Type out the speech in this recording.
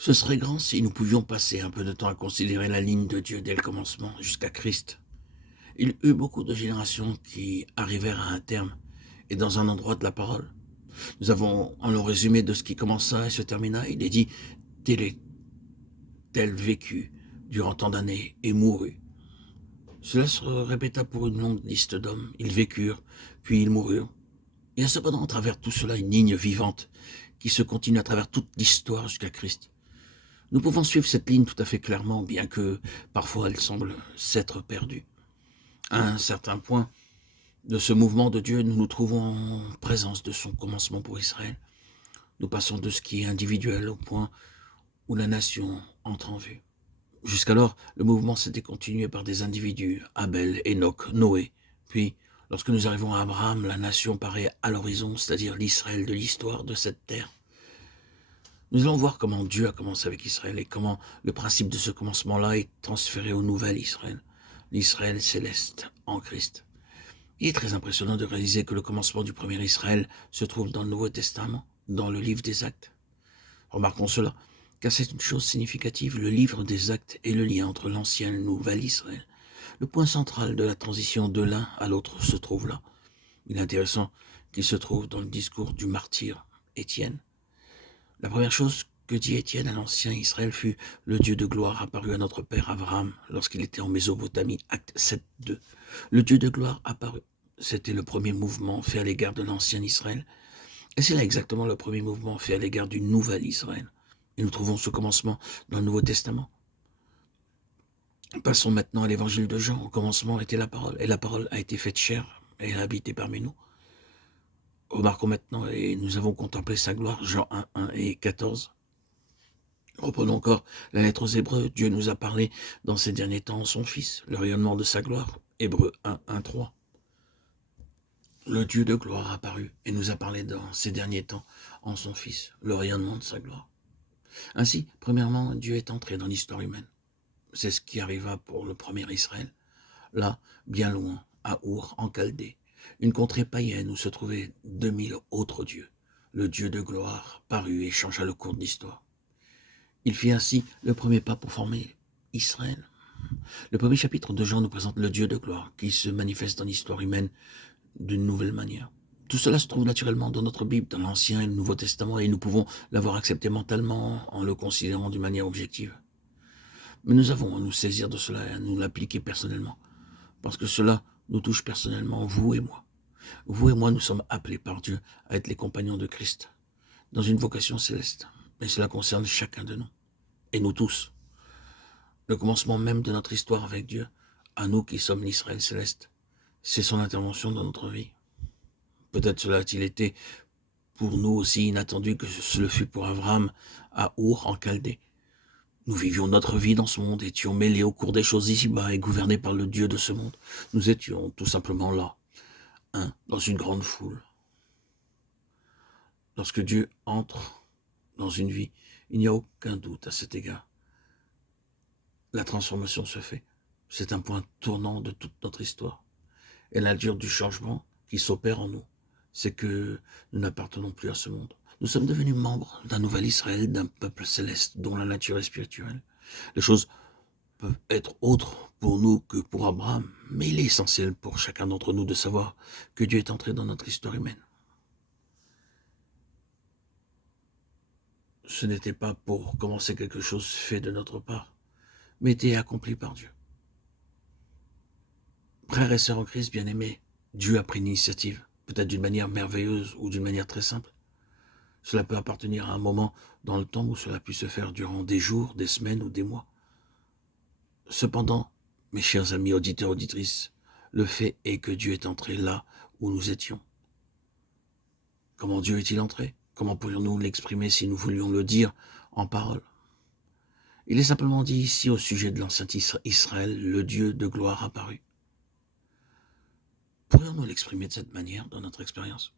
Ce serait grand si nous pouvions passer un peu de temps à considérer la ligne de Dieu dès le commencement jusqu'à Christ. Il y eut beaucoup de générations qui arrivèrent à un terme et dans un endroit de la parole. Nous avons un long résumé de ce qui commença et se termina. Il est dit, tel est tel vécu durant tant d'années et mourut. Cela se répéta pour une longue liste d'hommes. Ils vécurent, puis ils moururent. Il y a cependant à travers tout cela une ligne vivante qui se continue à travers toute l'histoire jusqu'à Christ. Nous pouvons suivre cette ligne tout à fait clairement, bien que parfois elle semble s'être perdue. À un certain point de ce mouvement de Dieu, nous nous trouvons en présence de son commencement pour Israël. Nous passons de ce qui est individuel au point où la nation entre en vue. Jusqu'alors, le mouvement s'était continué par des individus, Abel, Enoch, Noé. Puis, lorsque nous arrivons à Abraham, la nation paraît à l'horizon, c'est-à-dire l'Israël de l'histoire de cette terre. Nous allons voir comment Dieu a commencé avec Israël et comment le principe de ce commencement-là est transféré au nouvel Israël, l'Israël céleste en Christ. Il est très impressionnant de réaliser que le commencement du premier Israël se trouve dans le Nouveau Testament, dans le livre des Actes. Remarquons cela, car c'est une chose significative, le livre des Actes est le lien entre l'ancien et le nouvel Israël. Le point central de la transition de l'un à l'autre se trouve là. Il est intéressant qu'il se trouve dans le discours du martyr Étienne. La première chose que dit Étienne à l'ancien Israël fut « Le Dieu de gloire apparut à notre père Abraham lorsqu'il était en Mésopotamie » Acte 7.2. Le Dieu de gloire apparut. C'était le premier mouvement fait à l'égard de l'ancien Israël. Et c'est là exactement le premier mouvement fait à l'égard du nouvel Israël. Et nous trouvons ce commencement dans le Nouveau Testament. Passons maintenant à l'évangile de Jean. Au commencement était la parole, et la parole a été faite chair, et elle a habité parmi nous. Remarquons maintenant, et nous avons contemplé sa gloire, Jean 1, 1 et 14. Reprenons encore la lettre aux Hébreux. Dieu nous a parlé dans ces derniers temps en son Fils, le rayonnement de sa gloire. Hébreux 1, 1, 3. Le Dieu de gloire apparu et nous a parlé dans ces derniers temps en son Fils, le rayonnement de sa gloire. Ainsi, premièrement, Dieu est entré dans l'histoire humaine. C'est ce qui arriva pour le premier Israël. Là, bien loin, à Our, en Chaldée, une contrée païenne où se trouvaient 2000 autres dieux. Le Dieu de gloire parut et changea le cours de l'histoire. Il fit ainsi le premier pas pour former Israël. Le premier chapitre de Jean nous présente le Dieu de gloire qui se manifeste dans l'histoire humaine d'une nouvelle manière. Tout cela se trouve naturellement dans notre Bible, dans l'Ancien et le Nouveau Testament, et nous pouvons l'avoir accepté mentalement en le considérant d'une manière objective. Mais nous avons à nous saisir de cela et à nous l'appliquer personnellement, parce que cela nous touche personnellement, vous et moi. Vous et moi, nous sommes appelés par Dieu à être les compagnons de Christ, dans une vocation céleste, et cela concerne chacun de nous, et nous tous. Le commencement même de notre histoire avec Dieu, à nous qui sommes l'Israël céleste, c'est son intervention dans notre vie. Peut-être cela a-t-il été pour nous aussi inattendu que ce le fut pour Abraham à Our en Chaldée. Nous vivions notre vie dans ce monde, étions mêlés au cours des choses ici-bas et gouvernés par le Dieu de ce monde. Nous étions tout simplement là, dans une grande foule. Lorsque Dieu entre dans une vie, il n'y a aucun doute à cet égard. La transformation se fait. C'est un point tournant de toute notre histoire. Et la nature du changement qui s'opère en nous, c'est que nous n'appartenons plus à ce monde. Nous sommes devenus membres d'un nouvel Israël, d'un peuple céleste dont la nature est spirituelle. Les choses peuvent être autres pour nous que pour Abraham, mais il est essentiel pour chacun d'entre nous de savoir que Dieu est entré dans notre histoire humaine. Ce n'était pas pour commencer quelque chose fait de notre part, mais était accompli par Dieu. Frères et sœurs en Christ, bien-aimés, Dieu a pris l'initiative, peut-être d'une manière merveilleuse ou d'une manière très simple. Cela peut appartenir à un moment dans le temps où cela puisse se faire durant des jours, des semaines ou des mois. Cependant, mes chers amis auditeurs, auditrices, le fait est que Dieu est entré là où nous étions. Comment Dieu est-il entré? Comment pourrions-nous l'exprimer si nous voulions le dire en parole? Il est simplement dit ici au sujet de l'ancien Israël, le Dieu de gloire apparu. Pourrions-nous l'exprimer de cette manière dans notre expérience?